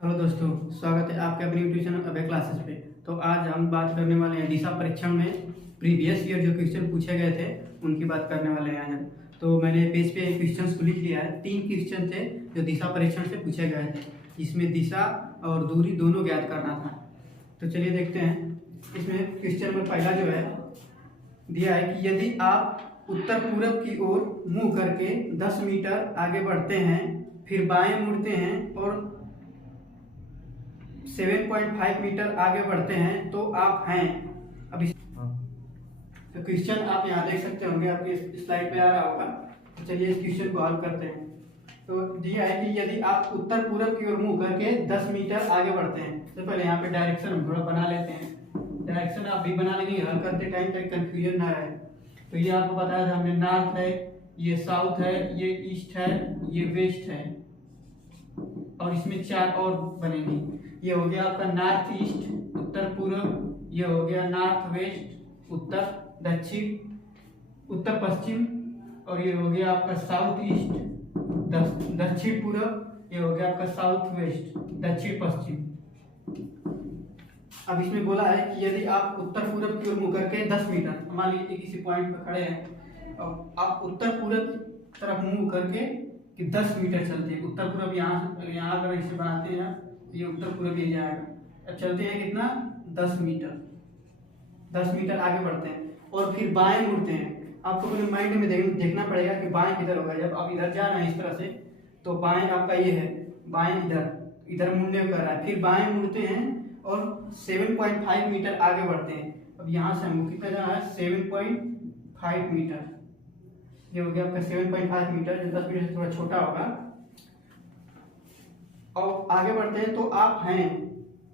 Hello दोस्तों, स्वागत है आपके अपनी यूट्यूब चैनल अभय क्लासेस पे। तो आज हम बात करने वाले हैं दिशा परीक्षण में प्रीवियस ईयर जो क्वेश्चन पूछे गए थे उनकी बात करने वाले हैं आज हम। तो मैंने पेज पे क्वेश्चंस को लिख लिया है। 3 क्वेश्चन थे जो दिशा परीक्षण से पूछे गए थे, जिसमें दिशा और दूरी दोनों ज्ञात करना था। तो चलिए देखते हैं। इसमें क्वेश्चन में पहला जो है दिया है कि यदि आप उत्तर पूरब की ओर मुँह करके 10 मीटर आगे बढ़ते हैं, फिर बाएं मुड़ते हैं और 7.5 मीटर आगे बढ़ते हैं तो आप हैं। अब तो क्वेश्चन आप यहाँ देख सकते होंगे, आपके स्लाइड पे आ रहा होगा। तो चलिए इस क्वेश्चन को हल करते हैं। तो दिया है कि यदि आप उत्तर पूरब की ओर मुंह करके 10 मीटर आगे बढ़ते हैं, तो पहले यहाँ पे डायरेक्शन हम थोड़ा बना लेते हैं। डायरेक्शन आप भी बना लेंगे, हल करते टाइम तक कंफ्यूजन ना रहे। तो ये आपको बताया था हमने, नॉर्थ है, ये साउथ है, ये ईस्ट है, ये वेस्ट है, और इसमें 4 और बनेंगी। ये हो गया आपका नॉर्थ ईस्ट उत्तर पूर्व, ये हो गया नॉर्थ वेस्ट उत्तर दक्षिण उत्तर पश्चिम, और ये हो गया आपका साउथ ईस्ट दक्षिण पूर्व, ये हो गया आपका साउथ वेस्ट दक्षिण पश्चिम। अब इसमें बोला है कि यदि आप उत्तर पूरब की ओर मुंह करके 10 मीटर, मान लीजिए किसी पॉइंट पर खड़े हैं, अब आप उत्तर पूरब तरफ मुंह करके कि 10 मीटर चलते हैं। उत्तर पूरब यहाँ अगर इसे बनाते हैं तो ये उत्तर पूरब ये जाएगा। अब चलते हैं कितना, 10 मीटर। 10 मीटर आगे बढ़ते हैं और फिर बाएं मुड़ते हैं। आपको अपने माइंड में देखना पड़ेगा कि बाएं किधर होगा। जब आप इधर जा रहे हैं इस तरह से, तो बाएं आपका ये है, बाएं इधर मुड़ने को कर रहा है। फिर बाएं मुड़ते हैं और 7.5 मीटर आगे बढ़ते हैं। अब यहाँ से हमको कितना जाना है, 7.5 मीटर। ये हो गया आपका 7.5 मीटर, जो 10 मीटर से थोड़ा छोटा होगा। और आगे बढ़ते हैं तो आप हैं।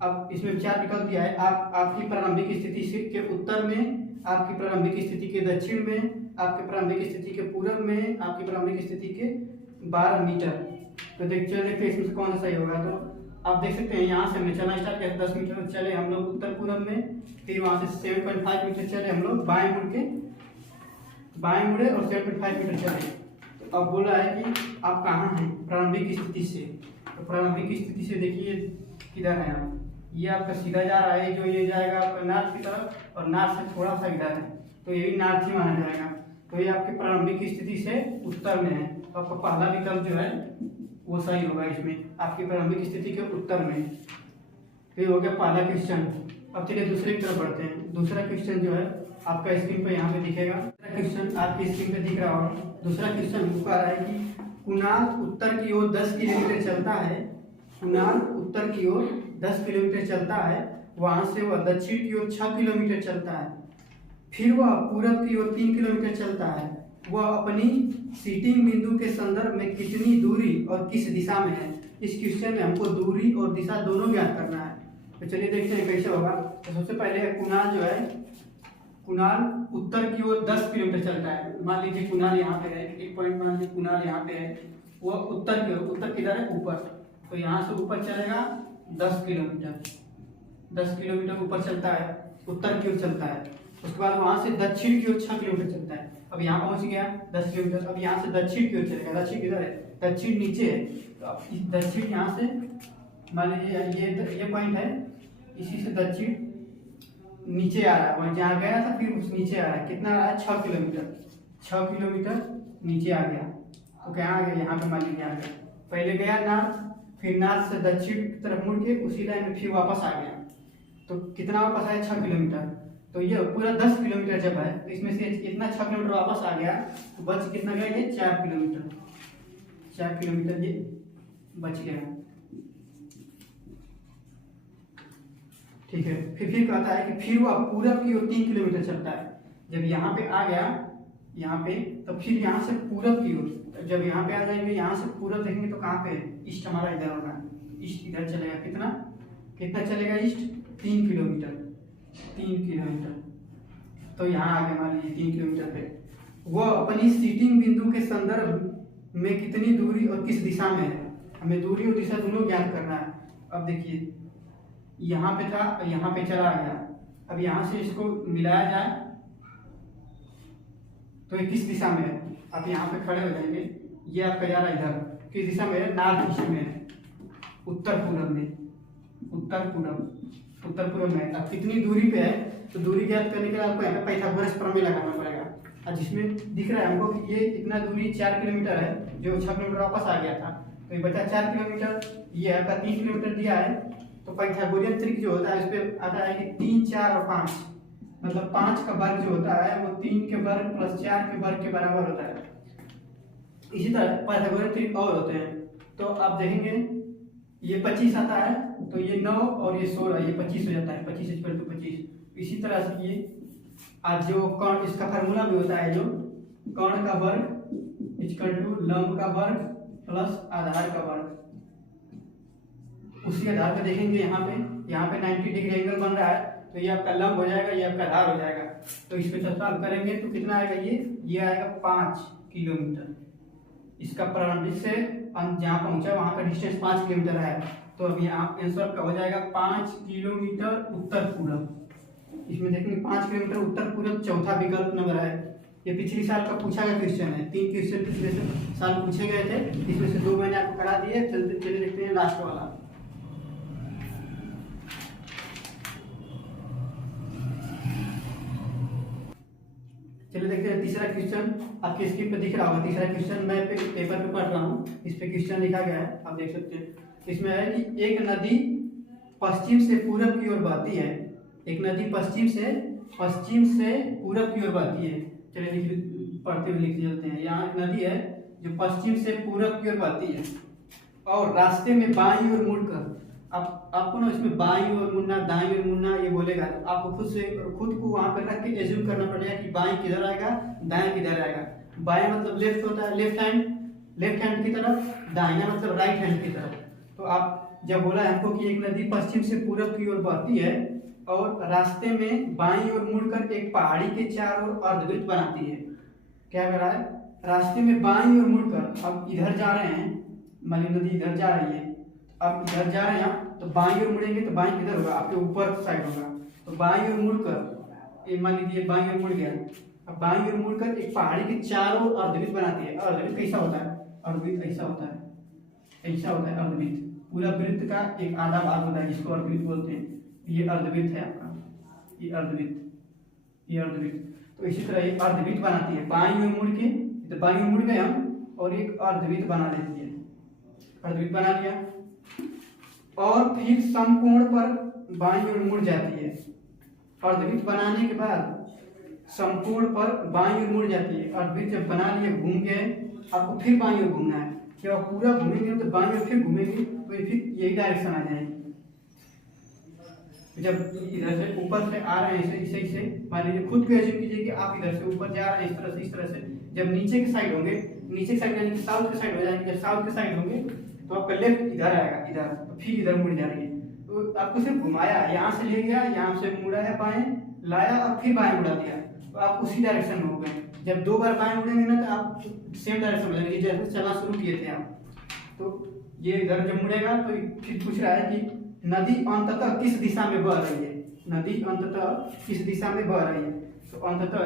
अब इसमें 4 विकल्प दिया है। आप आपकी प्रारंभिक स्थिति से के उत्तर में, आपकी प्रारंभिक स्थिति के दक्षिण में, आपके प्रारंभिक स्थिति के पूर्व में, आपकी प्रारंभिक स्थिति के 12 मीटर। तो देखते इसमें से कौन सा सही होगा। तो आप देख सकते हैं यहाँ से हमने चलना स्टार्ट किया, 10 मीटर चले हम लोग उत्तर पूर्व में, फिर वहां से 7.5 मीटर चले हम लोग बाएं मुड़े और 7.5 मीटर चले। तो अब बोल रहा है कि आप कहाँ हैं प्रारंभिक स्थिति से। तो प्रारंभिक स्थिति से देखिए किधर है आप, ये आपका सीधा जा रहा है, जो ये जाएगा आपका नॉर्थ की तरफ, और नॉर्थ से थोड़ा सा इधर है, तो ये भी नॉर्थ ही माना जाएगा। तो ये आपके प्रारंभिक स्थिति से उत्तर में है। तो आपका पहला विकल्प जो है वो सही होगा इसमें, आपकी प्रारंभिक स्थिति के उत्तर में। तो ये हो गया पहला क्वेश्चन। अब चलिए दूसरे की तरफ बढ़ते हैं। दूसरा क्वेश्चन जो है आपका स्क्रीन पर यहाँ पे दिखेगा। दूसरा क्वेश्चन आपकी स्क्रीन पे दिख रहा होगा। दूसरा क्वेश्चन हमको आ रहा है कि कुणाल उत्तर की ओर 10 किलोमीटर चलता है। कुणाल उत्तर की ओर 10 किलोमीटर चलता है, वहां से वह दक्षिण की ओर 6 किलोमीटर चलता है, फिर वह पूरब की ओर 3 किलोमीटर चलता है। वह अपनी सीटिंग बिंदु के संदर्भ में कितनी दूरी और किस दिशा में है। इस क्वेश्चन में हमको दूरी और दिशा दोनों ज्ञात करना है। तो चलिए देखते हैं कैसे होगा। तो सबसे पहले कुणाल जो है, कुणाल उत्तर की ओर 10 किलोमीटर चलता है। मान लीजिए कुणाल यहाँ पे है, एक पॉइंट मान लीजिए कुणाल यहाँ पे है, वो उत्तर की ओर, उत्तर किधर है, ऊपर। तो यहाँ से ऊपर चलेगा 10 किलोमीटर। 10 किलोमीटर ऊपर चलता है, उत्तर की ओर चलता है। उसके बाद वहां से दक्षिण की ओर 6 किलोमीटर चलता है। अब यहाँ पहुंच गया 10 किलोमीटर। अब यहाँ से दक्षिण की ओर चलेगा। दक्षिण किधर है, दक्षिण नीचे है। तो अब दक्षिण यहाँ से मान लीजिए ये पॉइंट है, इसी से दक्षिण नीचे आ रहा है, वहां जहाँ गया था फिर उस नीचे आ रहा है। कितना आ रहा है, 6 किलोमीटर। 6 किलोमीटर नीचे आ गया। तो क्या आ गया, यहाँ पे मान लीजिए आ गया। पहले गया नॉर्थ, फिर नॉर्थ से दक्षिण की तरफ मुड़ के उसी लाइन में फिर वापस आ गया। तो कितना वापस आया, 6 किलोमीटर। तो ये पूरा 10 किलोमीटर जब है, तो इसमें से इतना 6 किलोमीटर वापस आ गया, तो बच कितना गया, ये 4 किलोमीटर। 4 किलोमीटर ये बच गया। ठीक है। फिर कहता है कि फिर वह पूरब की ओर 3 किलोमीटर चलता है। जब यहाँ पे आ गया, यहाँ पे, तो फिर यहाँ से पूरब की ओर, जब यहाँ पे आ जाएंगे, यहाँ से पूरब देखेंगे तो कहाँ पे है, ईस्ट हमारा इधर होगा। ईस्ट इधर चलेगा, कितना चलेगा ईस्ट, 3 किलोमीटर। 3 किलोमीटर। तो यहाँ आ गया मान लीजिए 3 किलोमीटर पे। वह अपनी सीटिंग बिंदु के संदर्भ में कितनी दूरी और किस दिशा में है। हमें दूरी और दिशा दोनों ज्ञात करना है। अब देखिए यहाँ पे था, यहाँ पे चला गया। अब यहाँ से इसको मिलाया जाए तो ये किस दिशा में है। आप यहाँ पे खड़े हो जाएंगे, ये आपका जा रहा है इधर, किस दिशा में है, नॉर्थ ईस्ट में है। उत्तर पूरब में, उत्तर पूरब में। अब कितनी दूरी पे है, तो दूरी ज्ञात करने के लिए आपको यहाँ पे पाइथागोरस प्रमेय लगाना पड़ेगा। और जिसमें दिख रहा है हमको कि ये इतना दूरी 4 किलोमीटर है, जो 6 किलोमीटर वापस आ गया था, तो ये बचा 4 किलोमीटर, ये आपका 3 किलोमीटर दिया है। तो पाइथागोरियन त्रिक जो होता है उस पर आता है कि 3, 4 और 5, मतलब 5 का वर्ग जो होता है वो 3 के वर्ग प्लस 4 के वर्ग के बराबर होता है। इसी तरह पाइथागोरियन त्रिक और होते हैं। तो आप देखेंगे ये 25 आता है, तो ये 9 और ये 16, ये 25 हो जाता है, 25 इक्वल टू 25। इसी तरह से ये आज जो कर्ण, इसका फार्मूला भी होता है, जो कर्ण का वर्ग इक्वल टू लंब का वर्ग प्लस आधार का वर्ग। उसी आधार पे देखेंगे यहाँ पे 90 डिग्री एंगल बन रहा है, तो ये आपका लंब हो जाएगा, ये आपका आधार हो जाएगा। तो इस पे सॉल्व करेंगे तो कितना आएगा, ये आएगा 5 किलोमीटर। इसका प्रारंभिक से अंत जहाँ पहुंचा वहां का डिस्टेंस 5 किलोमीटर है। तो अब यहाँ आंसर का हो जाएगा 5 किलोमीटर उत्तर पूरब। इसमें देखेंगे 5 किलोमीटर उत्तर पूरब चौथा विकल्प नंबर है। ये पिछले साल का पूछा गया क्वेश्चन है, 3 क्वेश्चन पिछले साल पूछे गए थे, इसमें से 2 मैंने आपको करा दिए। चलिए देखते हैं लास्ट वाला। चलिए देखते हैं तीसरा क्वेश्चन, आपके स्क्रीन पे दिख रहा होगा। तीसरा क्वेश्चन मैं पेपर पे पढ़ रहा हूँ, इस पे क्वेश्चन लिखा गया है, आप देख सकते हैं। इसमें है कि एक नदी पश्चिम से पूरब की ओर बहती है, एक नदी पश्चिम से पूरब की ओर बहती है। चलिए पढ़ते हुए लिख चलते हैं। यहाँ एक नदी है जो पश्चिम से पूरब की ओर बहती है, और रास्ते में बाईं ओर मुड़कर, आपको ना इसमें बाईं ओर मुड़ना, दाईं ओर मुड़ना ये बोलेगा, तो आपको खुद को वहां पर रख के एज्यूम करना पड़ेगा कि बाईं किधर आएगा, दाएं किधर आएगा। बाएं मतलब लेफ्ट होता है, लेफ्ट हैंड की तरफ, दाहिना मतलब राइट हैंड की तरफ। तो आप जब बोला है हमको कि एक नदी पश्चिम से पूरब की ओर बहती है और रास्ते में बाईं ओर मुड़कर एक पहाड़ी के चारों ओर अर्धवृत्त बनाती है, क्या कर रहा है, रास्ते में बाईं ओर मुड़कर, अब इधर जा रहे हैं, मान ली नदी इधर जा रही है, अब इधर जा रहे हैं, तो बाईं ओर मुड़ेंगे तो बाईं किधर होगा, आपके ऊपर साइड होगा। तो बाईं ओर मुड़कर, मान लीजिए बाईं ओर मुड़ गया, अब बाईं ओर मुड़कर एक पहाड़ी के चारों ओर अर्धवृत्त बनाती है। अर्धवृत्त कैसा होता है, अर्धवृत्त ऐसा होता है, ऐसा होता है अर्धवृत्त। पूरा वृत्त का एक आधा भाग होता है जिसको अर्धवृत्त बोलते हैं। ये अर्धवृत्त है आपका, ये अर्धवृत्त। तो इसी तरह ये अर्धवृत्त बनाती है, बाईं ओर मुड़ के, तो बाईं ओर मुड़ गए हम और एक अर्धवृत्त बना लेती है, अर्धवृत्त बना लिया, और फिर समकोण पर बाईं ओर मुड़ जाती है। अर्धवृत्त बनाने के बाद समकोण पर बाईं ओर मुड़ जाती है। अर्धवृत्त जब बना लिए, घूम गए, आपको फिर बाईं ओर घूमना है। जब आप पूरा घूमेंगे तो बाईं ओर फिर घूमेंगे, तो फिर यही डायरेक्शन आ जाएगी। जब इधर से ऊपर से आ रहे हैं इसे मान लीजिए, खुद को एज्यूम कीजिए कि आप इधर से ऊपर जा रहे हैं, इस तरह से। जब नीचे की साइड होंगे, नीचे की साइड यानी कि साउथ की साइड हो जाएंगे, जब साउथ की साइड होंगे तो आपका लेफ्ट इधर आएगा, इधर, तो फिर इधर मुड़ जाएंगे। तो आपको सिर्फ घुमाया, यहाँ से ले गया, यहाँ से मुड़ा है बाएं, लाया और फिर बाएं मुड़ा दिया, तो आप उसी डायरेक्शन में हो गए। जब 2 बार बाएं मुड़ेंगे ना तो आप सेम डायरेक्शन में जाएंगे, जैसे चलना शुरू किए थे आप। तो ये इधर जब मुड़ेगा तो फिर पूछ रहा है कि नदी अंततः किस दिशा में बह रही है, नदी अंततः किस दिशा में बह रही है। तो अंततः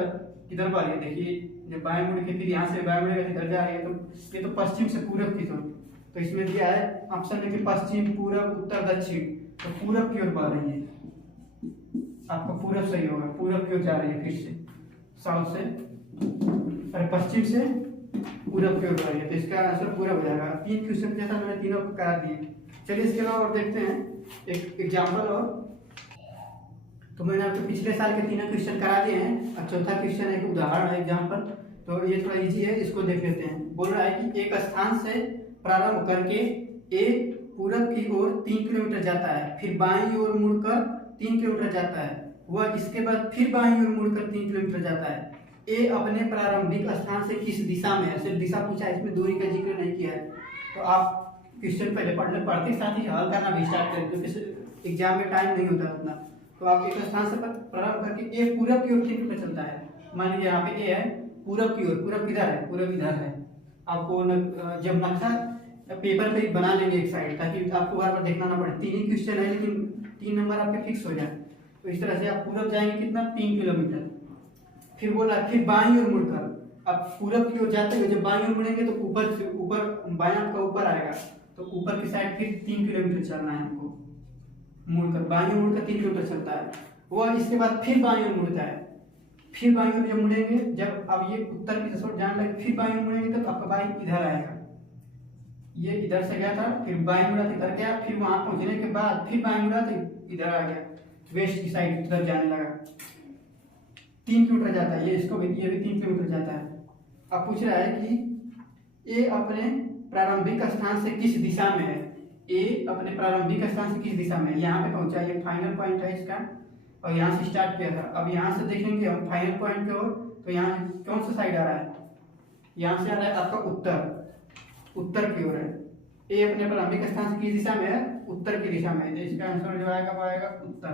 किधर बह रही है, देखिए जब बाएं मुड़ के फिर यहाँ से बाएं मुड़ेगा इधर जा रही है, तो ये तो पश्चिम से पूरब की तरफ। तो इसमें दिया है ऑप्शन में कि पश्चिम, पूरब, उत्तर, दक्षिण, तो पूरब की ओर बह रही है। आपका पूरब सही होगा, पूरब की ओर जा रही है, फिर से साउथ से, अरे पश्चिम से पूरब की ओर बह रही है, तो इसका आंसर पूरब हो जाएगा। 3 क्वेश्चन जैसा मैंने तीनों करा दिए। चलिए इसके अलावा और देखते हैं एक एग्जाम्पल और। तो मैंने आपको पिछले साल के 3 क्वेश्चन करा दिए हैं, और चौथा क्वेश्चन एक उदाहरण है एग्जाम्पल, तो ये थोड़ा इजी है, इसको देख लेते हैं। बोल रहा है कि एक स्थान से प्रारंभ करके ए पूरब की ओर 3 किलोमीटर जाता है, फिर बाईं ओर मुड़कर 3 किलोमीटर जाता है, वह इसके बाद फिर बाईं ओर मुड़कर 3 किलोमीटर जाता है। ए अपने प्रारंभिक स्थान से किस दिशा में है, सिर्फ दिशा पूछा है, इसमें दूरी का जिक्र नहीं किया है। तो आप क्वेश्चन पहले पढ़ते साथ ही हल करना भी स्टार्ट करें, क्योंकि एग्जाम में टाइम नहीं होता उतना। तो आप एक स्थान से प्रारंभ करके ए पूरब की ओर 3 किलोमीटर चलता है। मान लीजिए यहाँ पे ए है पूरब की ओर, पूरब किधर है, पूरब इधर है। आपको जब नक्शा पेपर पे बना लेंगे एक साइड, ताकि आपको बार बार देखना ना पड़े। 3 ही क्वेश्चन है लेकिन 3 नंबर आपके फिक्स हो जाए। तो इस तरह से आप पूरब जाएंगे कितना, 3 किलोमीटर। फिर बोला फिर बाईं ओर मुड़कर, अब पूरब की ओर जाते हुए जब बाईं ओर मुड़ेंगे तो ऊपर से ऊपर बायां आपका ऊपर आएगा, तो ऊपर की साइड फिर 3 किलोमीटर चलना है हमको, मुड़कर बाईं ओर मुड़कर 3 किलोमीटर चलता है। वो इसके बाद फिर बाईं ओर मुड़ता है, फिर बाईं ओर जब मुड़ेंगे, जब अब ये उत्तर की तरफ जाने लगे, फिर बाईं ओर मुड़ेंगे तब आपका बाइक इधर आएगा। ये इधर से गया था, फिर बाईं मुड़ा तो इधर गया, फिर वहां पहुंचने के बाद फिर बाईं मुड़ा तो इधर आ गया, वेस्ट की साइड इधर जाने लगा। 3 किलोमीटर जाता है ये, इसको भी ये भी 3 किलोमीटर जाता है। अब पूछ रहा है कि ए अपने प्रारंभिक स्थान से किस दिशा में है। ए अपने प्रारंभिक स्थान से किस दिशा में है, यहाँ पे पहुंचा, ये फाइनल पॉइंट है इसका, और यहाँ से स्टार्ट किया था। अब यहाँ से देखेंगे हम फाइनल पॉइंट की ओर, तो यहाँ कौन सा साइड आ रहा है, यहाँ से आ रहा है आपका उत्तर की ओर है। ए अपने प्रारंभिक स्थान से किस दिशा में है, उत्तर की दिशा में है, तो इसका आंसर जो आएगा वो आएगा उत्तर।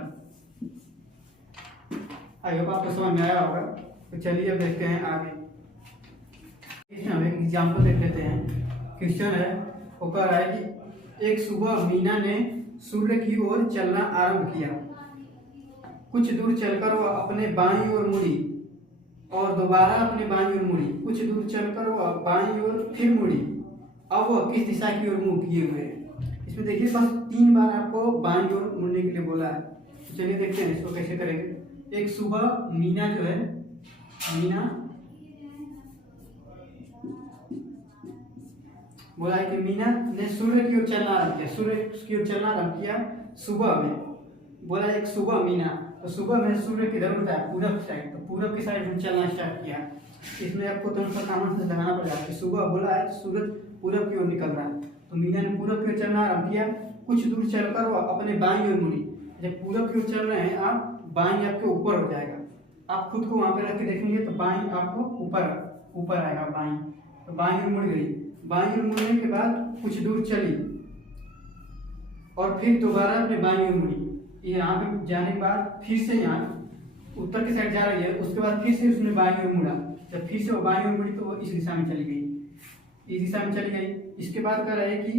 आई होप आपको समझ में आया होगा। तो चलिए अब देखते हैं आगे, इसमें हम एक एग्जाम्पल देख लेते हैं। क्वेश्चन है, वो कह रहा है कि एक सुबह मीना ने सूर्य की ओर चलना आरंभ किया, कुछ दूर चलकर वह अपने बाईं ओर मुड़ी और दोबारा अपने बाईं ओर मुड़ी, कुछ दूर चलकर वह बाईं ओर फिर मुड़ी। अब वह किस दिशा की ओर मुंह किए हुए है। इसमें देखिए बस 3 बार आपको बाईं ओर मुड़ने के लिए बोला है। तो चलिए देखते हैं इसको कैसे करेंगे। एक सुबह मीना जो है, मीना बोला है कि मीना ने सूर्य की ओर चलना आरंभ किया, सूर्य की ओर चलना आरंभ किया सुबह में। बोला एक सुबह मीना, तो सुबह में सूर्य किधर उठता है, पूरब साइड, तो पूरब की साइड में चलना स्टार्ट किया। इसमें आपको थोड़ा सा कॉमन सेंस लगाना पड़ेगा कि सुबह बोला है सूरज पूरब की ओर निकल रहा है, तो मीना ने पूरब की ओर चलना आरंभ किया, कुछ दूर चलकर वो अपने बाईं ओर मुड़ी। जब पूरब की ओर चल रहे हैं आप, बाईं आपके ऊपर हो जाएगा, आप खुद को वहां पे रख के देखेंगे तो बाईं आपको ऊपर आएगा बाईं, तो बाईं ओर मुड़ गई। बाईं ओर मुड़ने के बाद कुछ दूर चली और फिर दोबारा अपने बाईं ओर मुड़ी। यहाँ पे जाने के बाद फिर से यहाँ उत्तर की साइड जा रही है, उसके बाद फिर से उसने बाईं ओर मुड़ा, जब फिर से वो बाईं ओर मुड़ी तो वो इस दिशा में चली गई, इस दिशा में चली गई। इसके बाद कह रहा है कि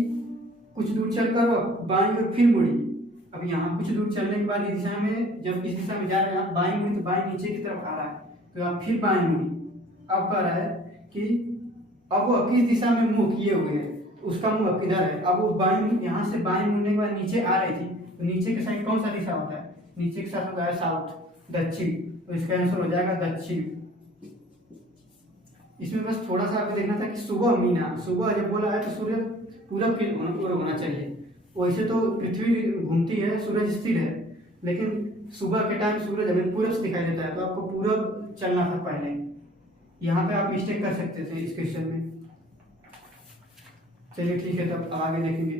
कुछ दूर चलकर वो बाईं ओर फिर मुड़ी। अब यहाँ कुछ दूर चलने के बाद इस दिशा में, जब इस दिशा में जा रहे हैं आप, बाईं मुड़ी तो बाईं नीचे की तरफ आ रहा है, तो आप फिर बाईं मुड़ी। अब कह रहा है कि अब वो किस दिशा में मुंह किए हुए है, उसका मुंह अब किधर है। अब वो बाईं, यहाँ से बाईं मुड़ने के बाद नीचे आ रही थी, तो नीचे के साइड कौन सा दिशा होता है, नीचे के साथ होता है साउथ, दक्षिण, तो इसका आंसर हो जाएगा दक्षिण। इसमें बस थोड़ा सा आपको देखना था कि सुबह मीना, सुबह जब बोला है तो सूर्य पूरब की ओर होना चाहिए। वैसे तो पृथ्वी घूमती है, सूरज स्थिर है, लेकिन सुबह के टाइम सूरज हमें पूरब से दिखाई देता है, तो आपको पूरब चलना था पहले। यहाँ पे आप मिस्टेक कर सकते थे इस क्वेश्चन में। चलिए ठीक है, तब आगे देखेंगे।